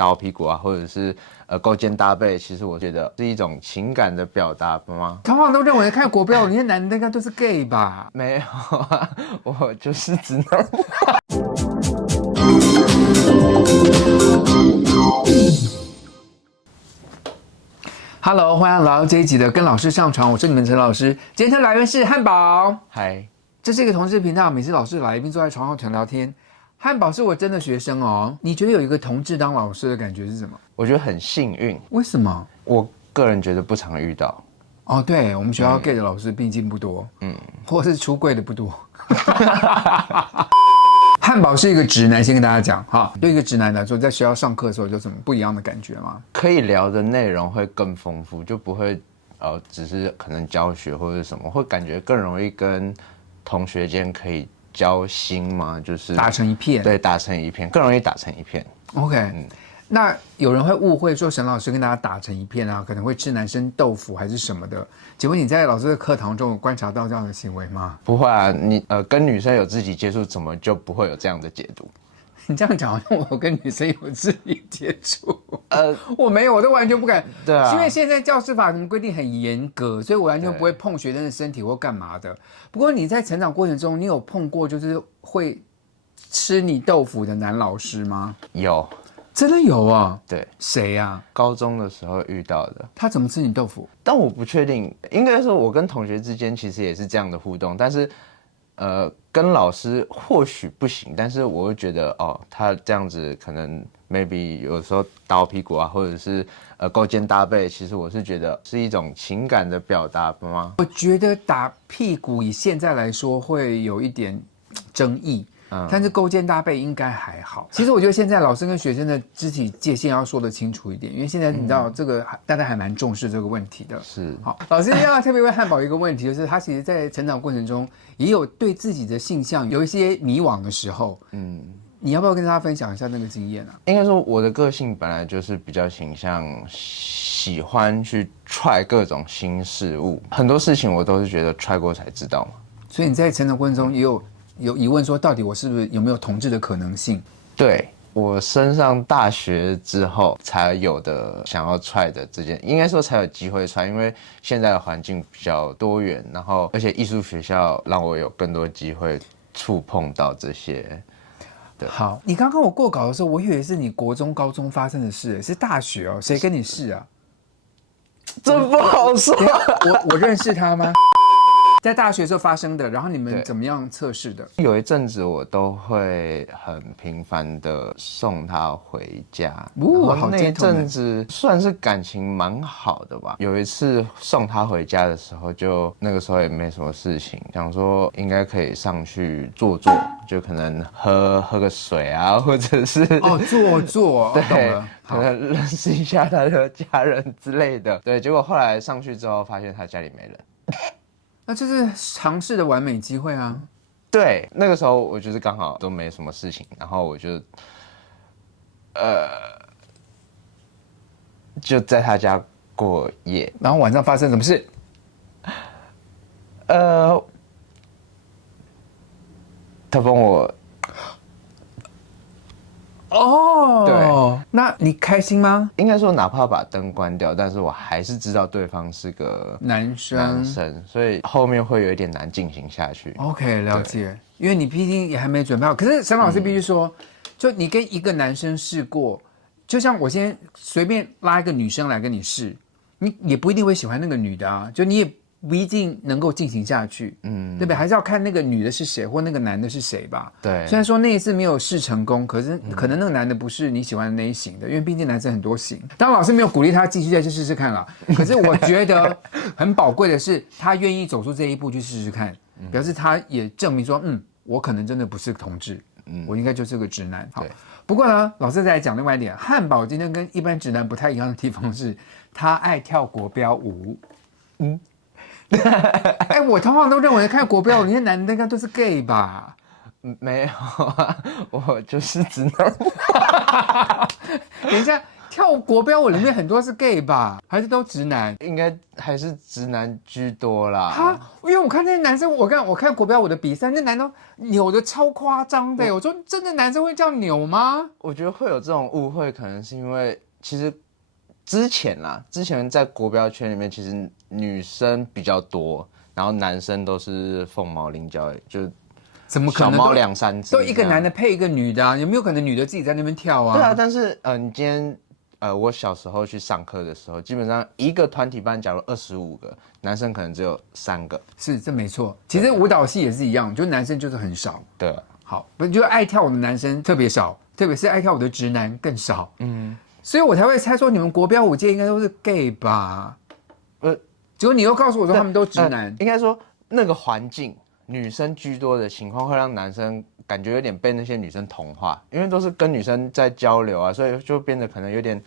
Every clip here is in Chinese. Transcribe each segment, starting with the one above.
打屁股啊，或者是勾肩搭背，其实我觉得是一种情感的表达吗？通常都认为看国标舞那些男的应该都是 gay 吧？没有啊，我就是直男。Hello， 欢迎来到这一集的跟老师上床，我是你们陈老师。今天的来源是汉堡。嗨，这是一个同志频道，每次老师来宾坐在床上谈聊天。汉堡是我真的学生哦。你觉得有一个同志当老师的感觉是什么？我觉得很幸运。为什么？我个人觉得不常遇到。哦，对，我们学校 gay 的老师毕竟不多，或是出柜的不多。汉堡是一个直男，先跟大家讲哈。对一个直男来说，在学校上课的时候有什么不一样的感觉吗？可以聊的内容会更丰富，就不会只是可能教学或者什么，会感觉更容易跟同学间可以交心嘛，就是打成一片。对，打成一片，更容易打成一片。OK，那有人会误会说沈老师跟大家打成一片啊，可能会吃男生豆腐还是什么的。请问你在老师的课堂中有观察到这样的行为吗？不会啊，你跟女生有肢体接触，怎么就不会有这样的解读？你这样讲，好像我跟女生有肢体接触，我没有，我都完全不敢。对啊，因为现在教师法什么规定很严格，所以我完全不会碰学生的身体或干嘛的。不过你在成长过程中，你有碰过就是会吃你豆腐的男老师吗？有，真的有啊？对，谁啊？高中的时候遇到的。他怎么吃你豆腐？但我不确定，应该说我跟同学之间其实也是这样的互动，但是跟老师或许不行，但是我会觉得他这样子可能 maybe 有时候打我屁股啊，或者是勾肩搭背，其实我是觉得是一种情感的表达吗？我觉得打屁股以现在来说会有一点争议。但是勾肩搭背应该还好。其实我觉得现在老师跟学生的肢体界限要说得清楚一点，因为现在你知道这个大家还蛮重视这个问题的。是，好，老师要特别问汉堡一个问题，就是他其实在成长过程中也有对自己的性向有一些迷惘的时候。你要不要跟大家分享一下那个经验啊？应该说我的个性本来就是比较倾向喜欢去try各种新事物，很多事情我都是觉得try过才知道嘛。所以你在成长过程中也有疑问说，到底我是不是有没有同志的可能性？对，我升上大学之后才有的想要try的这件，应该说才有机会try，因为现在的环境比较多元，然后而且艺术学校让我有更多机会触碰到这些。好，你刚跟我过稿的时候，我以为是你国中、高中发生的事，是大学哦，谁跟你试啊？这不好说。我认识他吗？在大学时候发生的，然后你们怎么样测试的？有一阵子我都会很频繁的送他回家，好，那一阵子算是感情蛮好的吧。有一次送他回家的时候，就那个时候也没什么事情，想说应该可以上去坐坐，就可能喝个水啊，或者是坐，对，懂了，可能认识一下他的家人之类的。对，结果后来上去之后，发现他家里没人。那这是尝试的完美机会啊！对，那个时候我就是刚好都没什么事情，然后我就在他家过夜。然后晚上发生什么事？他帮我。对，那你开心吗？应该说，哪怕把灯关掉，但是我还是知道对方是个男生，所以后面会有一点难进行下去。OK， 了解，因为你毕竟也还没准备好。可是沈老师必须说，就你跟一个男生试过，就像我先随便拉一个女生来跟你试，你也不一定会喜欢那个女的啊，就你也不一定能够进行下去，对不对？还是要看那个女的是谁或那个男的是谁吧。对，虽然说那一次没有试成功，可是可能那个男的不是你喜欢的那一型的，因为毕竟男生很多型。当然老师没有鼓励他继续再去试试看了，可是我觉得很宝贵的是，他愿意走出这一步去试试看，表示他也证明说，我可能真的不是同志，我应该就是个直男。好，不过呢，老师再来讲另外一点，汉堡今天跟一般直男不太一样的地方是，他爱跳国标舞。我通常都认为看国标舞那些男的应该都是 gay 吧？没有啊，我就是直男。等一下，跳国标舞里面很多是 gay 吧？还是都直男？应该还是直男居多啦。哈，因为我看那些男生，我看国标舞的比赛，那男的扭的超夸张的。我说真的男生会这样扭吗？我觉得会有这种误会，可能是因为其实之前在国标圈里面，其实女生比较多，然后男生都是凤毛麟角，就怎么可能小猫两三只，都一个男的配一个女的啊？有没有可能女的自己在那边跳啊？对啊，但是你今天我小时候去上课的时候，基本上一个团体班，假如25个，男生可能只有3个。是，这没错。其实舞蹈系也是一样，就男生就是很少。对，好，不就爱跳舞的男生特别少，特别是爱跳舞的直男更少。所以我才会猜说你们国标舞界应该都是 gay 吧？结果你又告诉我说他们都直男。应该说那个环境，女生居多的情况，会让男生感觉有点被那些女生同化，因为都是跟女生在交流啊，所以就变得可能有点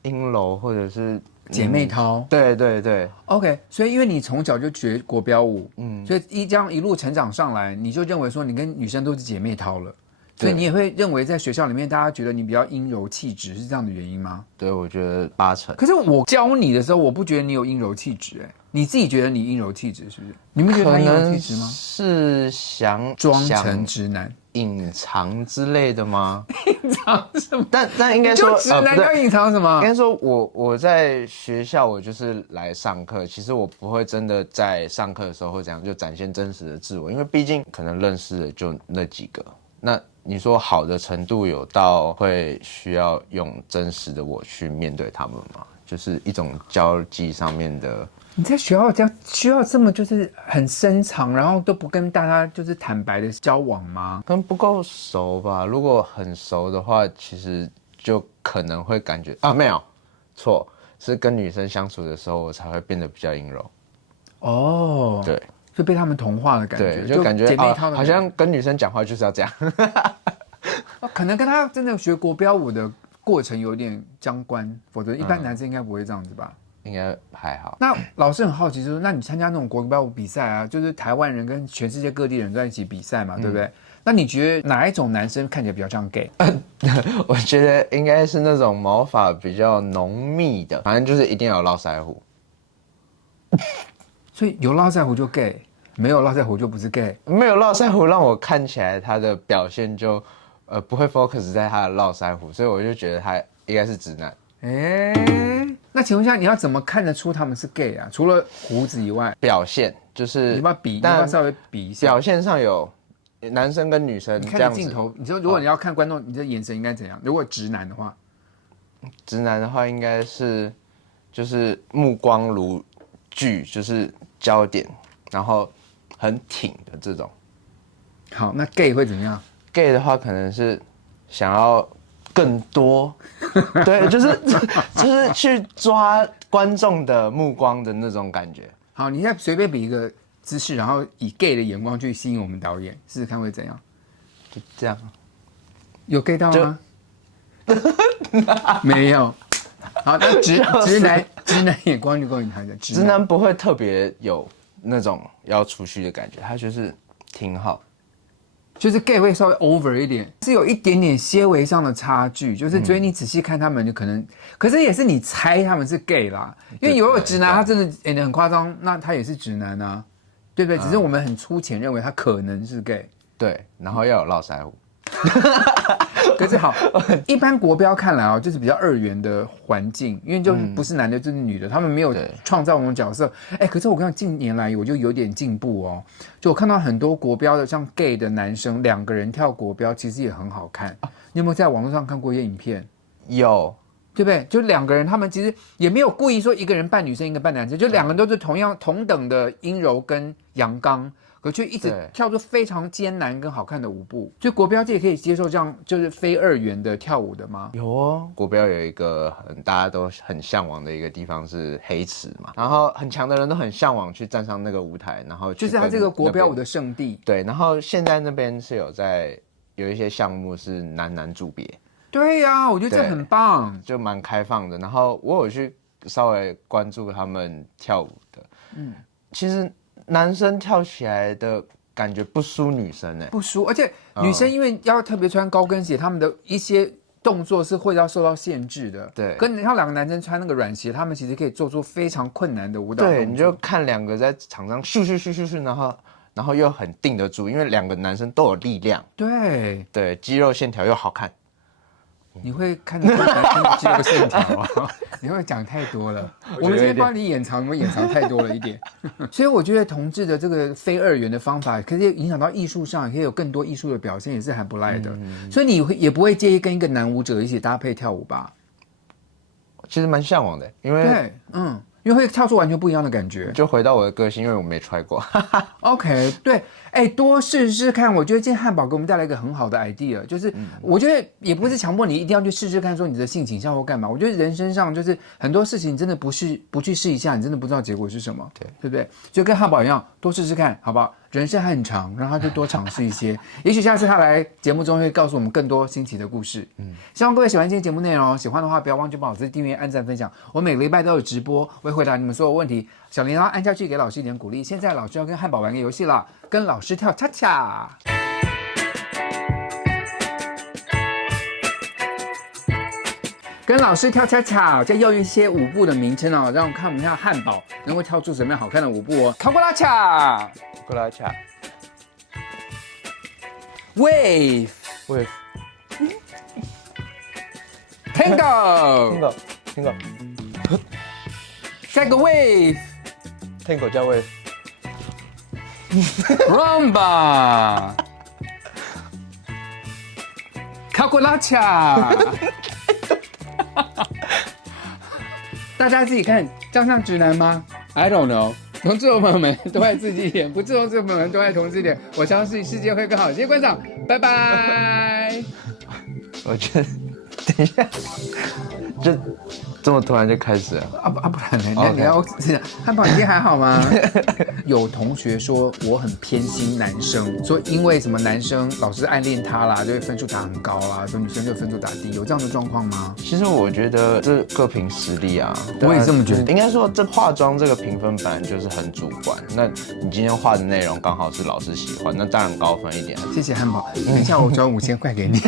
阴柔或者是姐妹淘。对对对。OK， 所以因为你从小就学国标舞，所以这样一路成长上来，你就认为说你跟女生都是姐妹淘了。所以你也会认为在学校里面，大家觉得你比较阴柔气质，是这样的原因吗？对，我觉得80%。可是我教你的时候，我不觉得你有阴柔气质，哎，你自己觉得你阴柔气质是不是？你们觉得他阴柔气质吗？是想装成直男、隐藏之类的吗？隐藏什么？但应该说，就直男要隐藏什么？应该说我在学校，我就是来上课，其实我不会真的在上课的时候会怎样就展现真实的自我，因为毕竟可能认识的就那几个。那你说好的程度有到会需要用真实的我去面对他们吗？就是一种交际上面的。你在学校这样需要这么就是很深藏，然后都不跟大家就是坦白的交往吗？可能不够熟吧。如果很熟的话，其实就可能会感觉没有错，是跟女生相处的时候，我才会变得比较阴柔。哦，对。就被他们同化的感觉，对，就感觉姐妹淘的好像跟女生讲话就是要这样。可能跟他真的学国标舞的过程有点相关，否则一般男生应该不会这样子吧？应该还好。那老师很好奇，就是那你参加那种国标舞比赛啊，就是台湾人跟全世界各地人在一起比赛嘛，对不对？那你觉得哪一种男生看起来比较像 gay？我觉得应该是那种毛发比较浓密的，反正就是一定要有络腮胡。所以有络腮胡就 gay， 没有络腮胡就不是 gay。没有络腮胡让我看起来他的表现就不会 focus 在他的络腮胡，所以我就觉得他应该是直男。那请问一下，你要怎么看得出他们是 gay 啊？除了胡子以外，表现就是你要不要比？你要不要稍微比一下？表现上有男生跟女生你这样子。看着镜头，你说如果你要看观众，你的眼神应该怎样？如果直男的话，直男的话应该是就是目光如炬，就是焦点，然后很挺的这种。好，那 gay 会怎么样 ？gay 的话可能是想要更多，对，就是去抓观众的目光的那种感觉。好，你现在随便比一个姿势，然后以 gay 的眼光去吸引我们导演，试试看会怎样？就这样。有 gay 到吗？没有。好，那直男眼光就够你谈的。直男不会特别有那种要出去的感觉，他就是挺好。就是 gay 会稍微 over 一点，是有一点点些微上的差距，就是所以你仔细看他们就可能，可是也是你猜他们是 gay 啦，因为有直男他真的演得很夸张，那他也是直男啊，对不对？只是我们很粗浅认为他可能是 gay， 对，然后要有络腮胡。可是好，一般国标看来就是比较二元的环境，因为就不是男的就是女的，他们没有创造我们角色。可是我看近年来我就有点进步哦，就我看到很多国标的像 gay 的男生2个人跳国标，其实也很好看。你有没有在网络上看过一些影片？有，对不对？就2个人，他们其实也没有故意说一个人扮女生，一个扮男生，就2个人都是同等的阴柔跟阳刚。可却一直跳出非常艰难跟好看的舞步，就国标界可以接受这样就是非二元的跳舞的吗？有哦，国标有一个大家都很向往的一个地方是黑池嘛，然后很强的人都很向往去站上那个舞台，然后就是它这个国标舞的圣地。对，然后现在那边是有一些项目是男组别。对呀，我觉得这很棒，就蛮开放的。然后我有去稍微关注他们跳舞的，其实男生跳起来的感觉不输女生不输，而且女生因为要特别穿高跟鞋，他们的一些动作是会要受到限制的。对跟你看两个男生穿那个软鞋，他们其实可以做出非常困难的舞蹈动作。对，你就看两个在场上咻咻咻咻咻，然后又很定得住，因为两个男生都有力量，对，对，肌肉线条又好看。你会看得出男生的肌肉线条啊？你会讲太多了。我们今天帮你掩藏，我们掩藏太多了一点。所以我觉得同志的这个非二元的方法，可是影响到艺术上，也可以有更多艺术的表现，也是还不赖的。所以你也不会介意跟一个男舞者一起搭配跳舞吧？其实蛮向往的，因为对，因为会跳出完全不一样的感觉。就回到我的个性，因为我没揣过。OK， 对，多试试看。我觉得今天汉堡给我们带来一个很好的 idea，就是我觉得也不是强迫你一定要去试试看，说你的性倾向或干嘛。我觉得人生上就是很多事情真的不去试一下，你真的不知道结果是什么，对不对？就跟汉堡一样，多试试看，好不好？人生还很长，让他就多尝试一些。也许下次他来节目中会告诉我们更多新奇的故事。希望各位喜欢今天节目内容，喜欢的话不要忘记帮老师订阅、按赞、分享。我每个礼拜都有直播，我会回答你们所有问题。小铃铛按下去，给老师一点鼓励。现在老师要跟汉堡玩个游戏了，跟老师跳恰恰。跟老师跳恰恰，再用一些舞步的名称哦，让我看我们看汉堡能够跳出什么样好看的舞步哦。考古拉恰过来恰，wave ，wave， tango， 听下一个 wave 叫 wave， rumba， 考古拉恰。大家自己看，这样像直男吗 ？I don't know。同志朋友们都爱自己一点，不是同志朋友们都爱同志一点。我相信世界会更好。谢谢观众，拜拜。我觉得，等一下，就这么突然就开始了不然呢？那你要汉堡，你今天还好吗？有同学说我很偏心男生，说因为什么男生老师暗恋他啦，就会分数打很高啦，说女生就分数打低，有这样的状况吗？其实我觉得这各凭实力啊。我也这么觉得。应该说，这化妆这个评分本来就是很主观。那你今天画的内容刚好是老师喜欢，那当然高分一点。谢谢汉堡，等一下我转5000块给你。